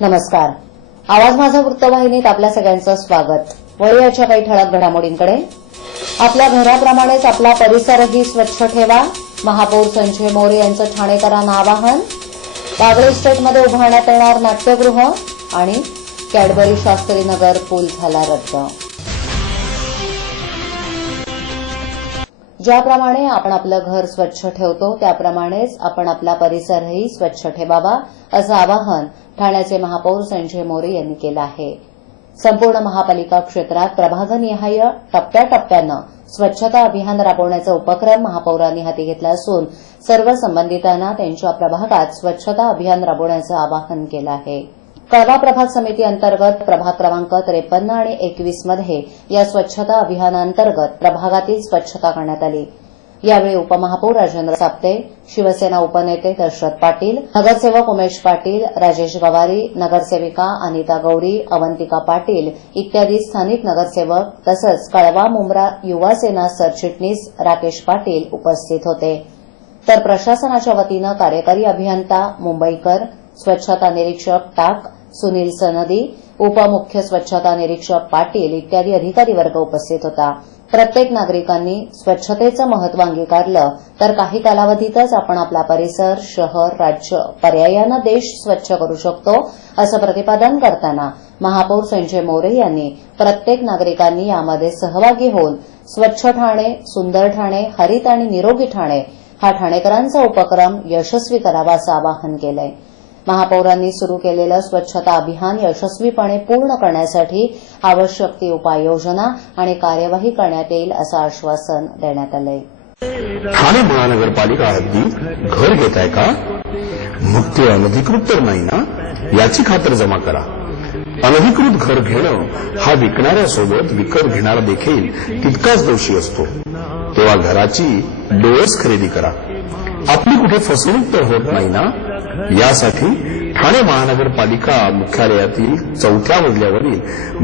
नमस्कार. आवाज माझा वृत्तवाहिनीत आपल्या सगळ्यांचं स्वागत. वळूयाच्या काही ठळक घडामोडींकडे. आपल्या घराप्रमाणेच आपला परिसरही स्वच्छ ठेवा, महापौर संजय मोरे यांचं ठाणेकरांना आवाहन. बागळे इस्टेटमध्ये उभारण्यात येणार नाट्यगृह आणि कॅडबरी शास्त्रीनगर पूल झाला रद्द. ज्याप्रमाणे आपण आपलं घर स्वच्छ ठेवतो त्याप्रमाणेच आपण आपला परिसरही स्वच्छ ठेवावा, असं आवाहन ठाण्याचे महापौर संजय मोरे यांनी केलं आहे. संपूर्ण महापालिका क्षेत्रात प्रभागनिहाय टप्प्याटप्प्यानं स्वच्छता अभियान राबवण्याचा उपक्रम महापौरांनी हाती घेतला असून सर्व संबंधितांना त्यांच्या प्रभागात स्वच्छता अभियान राबवण्याचं आवाहन केलं आहे. कळवा प्रभाग समिती अंतर्गत प्रभाग क्रमांक 53 आणि 21 मध्ये या स्वच्छता अभियानांतर्गत प्रभागातील स्वच्छता करण्यात आली. यावेळी उपमहापौर राजेंद्र साप्ते, शिवसेना उपनेते दशरथ पाटील, नगरसेवक उमेश पाटील, राजेश गवारी, नगरसेविका अनिता गौरी, अवंतिका पाटील इत्यादी स्थानिक नगरसेवक तसंच कळवा मुंब्रा युवा सेना सरचिटणीस राकेश पाटील उपस्थित होते. तर प्रशासनाच्या वतीनं कार्यकारी अभियंता मुंबईकर, स्वच्छता निरीक्षक टाक सुनील सनदी, उपमुख्य स्वच्छता निरीक्षक पाटील इत्यादी अधिकारी वर्ग उपस्थित होता. प्रत्येक नागरिकांनी स्वच्छतेचं महत्त्व अंगीकारलं तर काही कालावधीतच आपण आपला परिसर, शहर, राज्य, पर्यायानं देश स्वच्छ करू शकतो, असं प्रतिपादन करताना महापौर संजय मोरे यांनी प्रत्येक नागरिकांनी यामध्ये सहभागी होऊन स्वच्छ ठाणे, सुंदर ठाणे, हरित आणि निरोगी ठाणे हा ठाणेकरांचा उपक्रम यशस्वी करावा असं आवाहन केलंय. महापौरांनी सुरू केलेलं स्वच्छता अभियान यशस्वीपणे पूर्ण करण्यासाठी आवश्यक ती उपाययोजना आणि कार्यवाही करण्यात येईल असं आश्वासन देण्यात आलंय. ठाणे महानगरपालिका हद्दीत घर घेताय का? मग ते अनधिकृत तर नाही ना, याची खातर जमा करा. अनधिकृत घर घेणं हा विकणाऱ्यासोबत विकत घेणारा देखील तितकाच दोषी असतो. तेव्हा घराची डोळस खरेदी करा. आपली कुठे फसवणूक तर होत नाही ना, यासाठी ठाणे महानगरपालिका मुख्यालयातील 4थ्या मजल्यावरील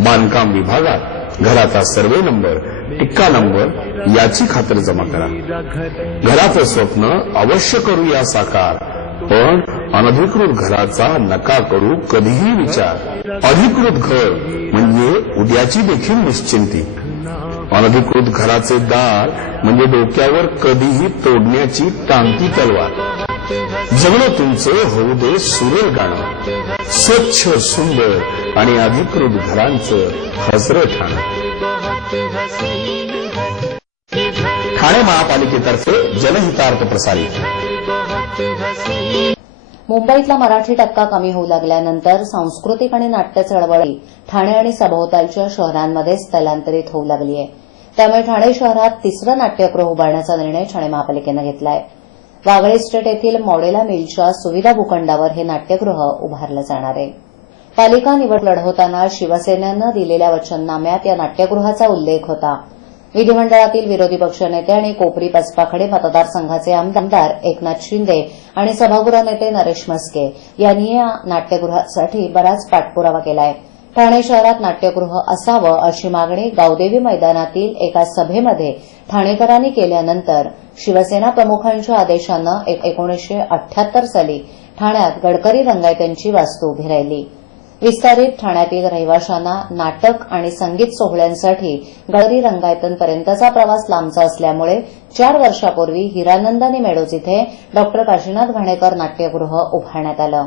बांधकाम विभागात घराचा सर्वे नंबर, टिक्का नंबर याची खातर जमा करा. घराचं स्वप्न अवश्य करूया साकार, पण अनधिकृत घराचा नका करू कधीही विचार. अधिकृत घर म्हणजे उद्याची देखील निश्चिंती. अनधिकृत घराचे दार म्हणजे डोक्यावर कधीही तोडण्याची टांगती तलवार. जगणं तुमचं होऊ दे सुरेल गाणं, स्वच्छ, सुंदर आणि अधिकृत घरांचं हजरं ठाणं. ठाणे महापालिकेतर्फे जनहितार्थ प्रसारित. मुंबईतला मराठी टक्का कमी होऊ लागल्यानंतर सांस्कृतिक आणि नाट्य चळवळी ठाणे आणि सभोवतालच्या शहरांमध्ये स्थलांतरित होऊ लागली आहे. त्यामुळे ठाणे शहरात 3रं नाट्यगृह उभारण्याचा निर्णय ठाणे महापालिकेनं घेतला आहे. बागळे इस्टेट येथील मॉडेला मिलच्या सुविधा भूखंडावर हे नाट्यगृह उभारलं जाणार आहे. पालिका निवड लढवताना शिवसेनेनं दिलेल्या वचननाम्यात या नाट्यगृहाचा उल्लेख होता. विधिमंडळातील विरोधी पक्षनेते आणि कोपरी पचपाखडे मतदारसंघाचे आमदार एकनाथ शिंदे आणि सभागृह नेते नरेश म्हस्के यांनी या नाट्यगृहासाठी बराच पाठपुरावा केला आहे. ठाणे शहरात नाट्यगृह असावं अशी मागणी गावदेवी मैदानातील एका सभेमध्ये ठाणेकरांनी केल्यानंतर शिवसेना प्रमुखांच्या आदेशानं 1978 साली ठाण्यात गडकरी रंगायतांची वास्तू उभी राहिली. विस्तारित ठाण्यातील रहिवाशांना नाटक आणि संगीत सोहळ्यांसाठी गडकरी रंगायतांपर्यंतचा प्रवास लांबचा असल्यामुळे 4 वर्षापूर्वी हिरानंदानी मेडोज इथे डॉ. काशीनाथ घाणेकर नाट्यगृह उभारण्यात आलं.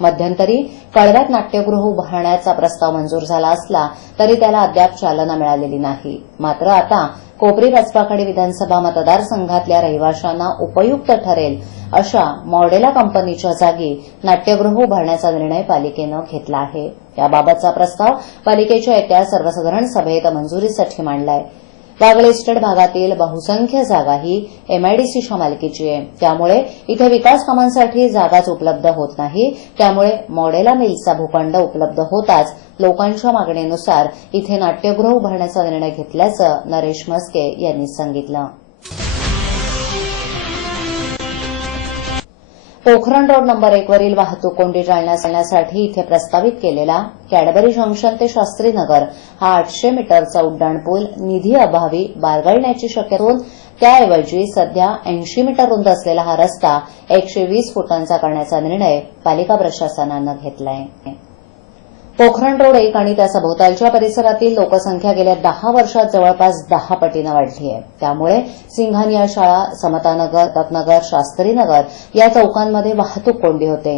मध्यंतरी कळव्यात नाट्यगृह उभारण्याचा प्रस्ताव मंजूर झाला असला तरी त्याला अद्याप चालना मिळालेली नाही. मात्र आता कोपरी पचपाखडी विधानसभा मतदारसंघातल्या रहिवाशांना उपयुक्त ठरेल अशा मॉडेला कंपनीच्या जागी नाट्यगृह उभारण्याचा निर्णय पालिकेनं घेतला आहे. याबाबतचा प्रस्ताव पालिकेच्या येत्या सर्वसाधारण सभेत मंजुरीसाठी मांडलाय. बागळे इस्टेट भागातील बहुसंख्य जागा ही एमआयडीसीच्या मालकीची आहे. त्यामुळे इथे विकास कामांसाठी जागाच उपलब्ध होत नाही. त्यामुळे मॉडेला मिलचा भूखंड उपलब्ध होताच लोकांच्या मागणीनुसार इथे नाट्यगृह उभारण्याचा निर्णय घेतल्याचं नरेश म्हस्के यांनी सांगितलं. पोखरण रोड नंबर 1 वरील वाहतूक कोंडी टाळण्यासाठी इथे प्रस्तावित केलेला कॅडबरी जंक्शन ते शास्त्रीनगर हा 800 मीटरचा उड्डाणपूल निधी अभावी बारगळण्याची शक्यता असून त्याऐवजी सध्या 80 मीटर रुंद असलेला हा रस्ता 120 फुटांचा करण्याचा निर्णय पालिका प्रशासनानं घेतला आहे. पोखरण रोड 1 आणि त्या सभोवतालच्या परिसरातील लोकसंख्या गेल्या 10 वर्षात जवळपास 10 पटीनं वाढली आहे. त्यामुळे सिंघानिया शाळा, समतानगर, तकनगर, शास्त्रीनगर या चौकांमध्ये वाहतूक कोंडी होते.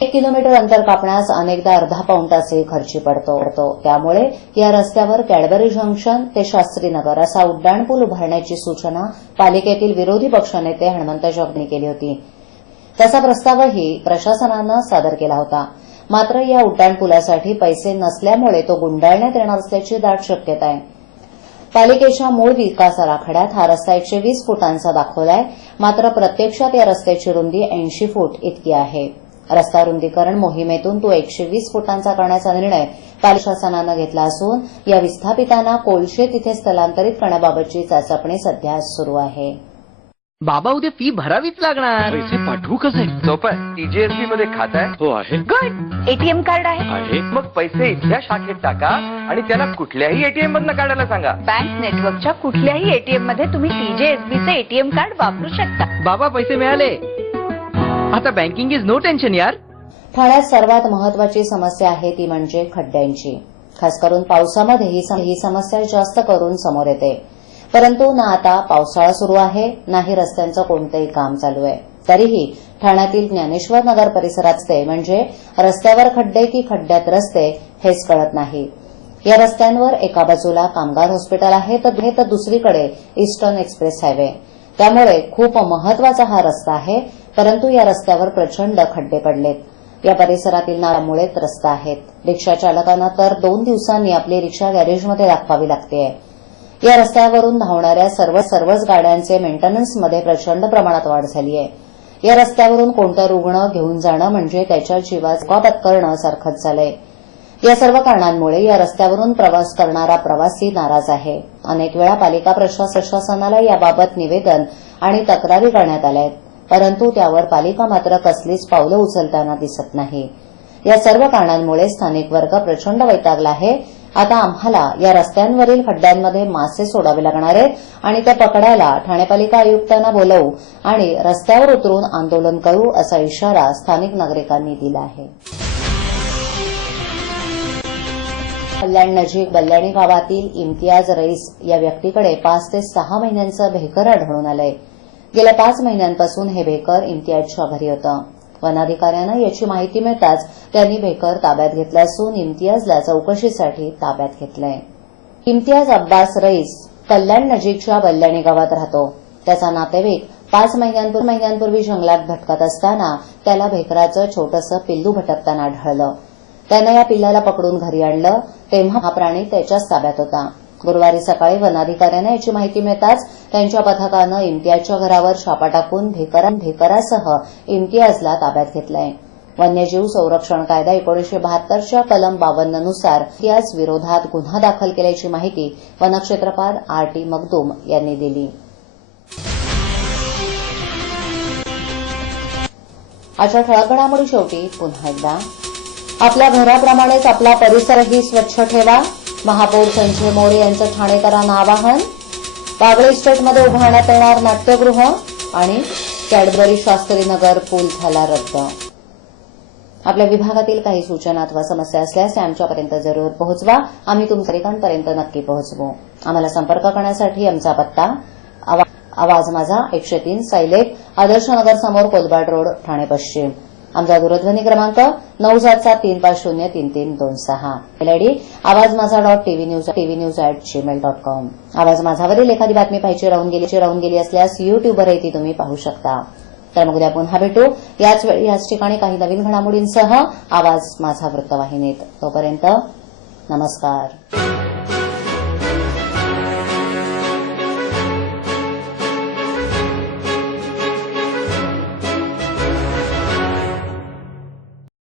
1 किलोमीटर अंतर कापण्यास अनेकदा अर्धा पाऊण तासही खर्ची पडतो. त्यामुळे या रस्त्यावर कॅडबरी जंक्शन ते शास्त्रीनगर असा उड्डाणपूल उभारण्याची सूचना पालिकेतील विरोधी पक्षनेते हनुमंत जगनी केली होती. तसा प्रस्तावही प्रशासनानं सादर केला होता. मात्र या उड्डाणपुलासाठी पैसे नसल्यामुळे तो गुंडाळण्यात येणार असल्याची दाट शक्यता आहे. पालिकेच्या मूळ विकास आराखड्यात हा रस्ता 120 फुटांचा दाखवलाय. मात्र प्रत्यक्षात या रस्त्याची रुंदी 80 फूट इतकी आहे. रस्ता रुंदीकरण मोहिमेतून तो 120 फुटांचा करण्याचा निर्णय पालिका प्रशासनानं घेतला असून या विस्थापितांना कोळशे तिथे स्थलांतरित करण्याबाबतची चाचपणी सध्या सुरू आहे. बाबा उद्या फी भरावीच लागणार. पैसे पाठवू कसे? सोपं आहे. TJSB मध्ये खातं आहे. हो आहे. गुड. एटीएम कार्ड आहे. मग पैसे इथल्या शाखेत टाका आणि त्याला कुठल्याही एटीएम मधनं काढायला सांगा. बँक नेटवर्कच्या कुठल्याही एटीएम मध्ये तुम्ही TJSBचे एटीएम कार्ड वापरू शकता. बाबा पैसे मिळाले. आता बँकिंग इज नो टेन्शन यार. ठाण्यात सर्वात महत्वाची समस्या आहे ती म्हणजे खड्ड्यांची. खास करून पावसामध्ये ही समस्या जास्त करून समोर येते. परंतु ना आता पावसाळा सुरू आहे नाही रस्त्यांचं कोणतंही काम चालू आहे. तरीही ठाण्यातील ज्ञानेश्वर नगर परिसरात म्हणजे रस्त्यावर खड्डे की खड्ड्यात रस्ते हेच कळत नाही. या रस्त्यांवर एका बाजूला कामगार हॉस्पिटल आहे तर दुसरीकडे ईस्टर्न एक्सप्रेस हायवे. त्यामुळे खूप महत्वाचा हा रस्ता आहे. परंतु या रस्त्यावर प्रचंड खड्डे पडलेत. या परिसरातील नाल्यामुळेच रस्ता आहेत. रिक्षा चालकांना तर 2 दिवसांनी आपली रिक्षा गॅरेजमध्ये दाखवावी लागते. या रस्त्यावरून धावणाऱ्या सर्वच गाड्यांचे मेंटेनन्समध्ये प्रचंड प्रमाणात वाढ झाली आहे. या रस्त्यावरून कोणतं रुग्ण घेऊन जाणं म्हणजे त्याच्या जीवाचा दुखापत करणं सारखंच झालंय. या सर्व कारणांमुळे या रस्त्यावरून प्रवास करणारा प्रवासी नाराज आहे. अनेक वेळा पालिका प्रशासनाला याबाबत निवेदन आणि तक्रारी करण्यात आल्या आहेत. परंतु त्यावर पालिका मात्र कसलीच पावलं उचलताना दिसत नाही. या सर्व कारणांमुळे स्थानिक वर्ग प्रचंड वैतागला आहे. आता आम्हाला या रस्त्यांवरील खड्ड्यांमध्ये मासे सोडावे लागणार आहेत आणि ते पकडायला ठाणे पालिका आयुक्तांना बोलवू आणि रस्त्यावर उतरून आंदोलन करू असा इशारा स्थानिक नागरिकांनी दिला आहे. कल्याण नजीक बल्ल्याणी गावातील इम्तियाज रईस या व्यक्तीकडे 5 ते 6 महिन्यांचं भेकर आढळून आलंय. गेल्या 5 महिन्यांपासून हे भेकर इम्तियाजच्या घरी होतं. वनाधिकाऱ्यांना याची माहिती मिळताच त्यांनी भेकर ताब्यात घेतलं असून इम्तियाजला चौकशीसाठी ताब्यात घेतलंय. इम्तियाज अब्बास रईस कल्याण नजीकच्या बल्ल्याणी गावात राहतो. त्याचा नातेवाईक 5 महिन्यांपूर्वी जंगलात भटकत असताना त्याला भेकराचं छोटंसं पिल्लू भटकताना आढळलं. त्यानं या पिल्लाला पकडून घरी आणलं तेव्हा हा प्राणी त्याच्याच ताब्यात होता. गुरुवारी सकाळी वनाधिकाऱ्यांना याची माहिती मिळताच त्यांच्या पथकानं इम्तियाजच्या घरावर छापा टाकून भेकरासह इम्तियाजला ताब्यात घेतलंय. वन्यजीव संरक्षण कायदा 1972च्या कलम 52 नुसार इम्तियाज विरोधात गुन्हा दाखल केल्याची माहिती वनक्षेत्रपाल RT मखदूम यांनी दिली. अशा ठळक घडामोडी शेवटी पुन्हा एकदा आपल्या घराप्रमाणेच आपला परिसरही स्वच्छ ठेवा. महापौर संजय मोरे यांचं ठाणेकरांना आवाहन. बागळे इस्टेटमध्ये उभारण्यात येणार नाट्यगृह आणि कॅडबरी शास्त्रीनगर पूल झाला रद्द. आपल्या विभागातील काही सूचना अथवा समस्या असल्यास त्या आमच्यापर्यंत जरूर पोहोचवा. आम्ही तुमच्या नागरिकांपर्यंत नक्की पोहोचवू. आम्हाला संपर्क करण्यासाठी आमचा पत्ता आवाज माझा 103 सायलेट आदर्शनगर समोर कोलबाड रोड ठाणे पश्चिम. आमचा दूरध्वनी क्रमांक 973503326. Mail ID avazmaza.tvnews@gmail.com. आवाज माझावरील एखादी बातमी पाहिजे राहून गेली असल्यास युट्यूबवरही ती तुम्ही पाहू शकता. तर मग उद्या पुन्हा भेटू याच वेळी याच ठिकाणी काही नवीन घडामोडींसह आवाज माझा वृत्तवाहिनीत. तोपर्यंत नमस्कार.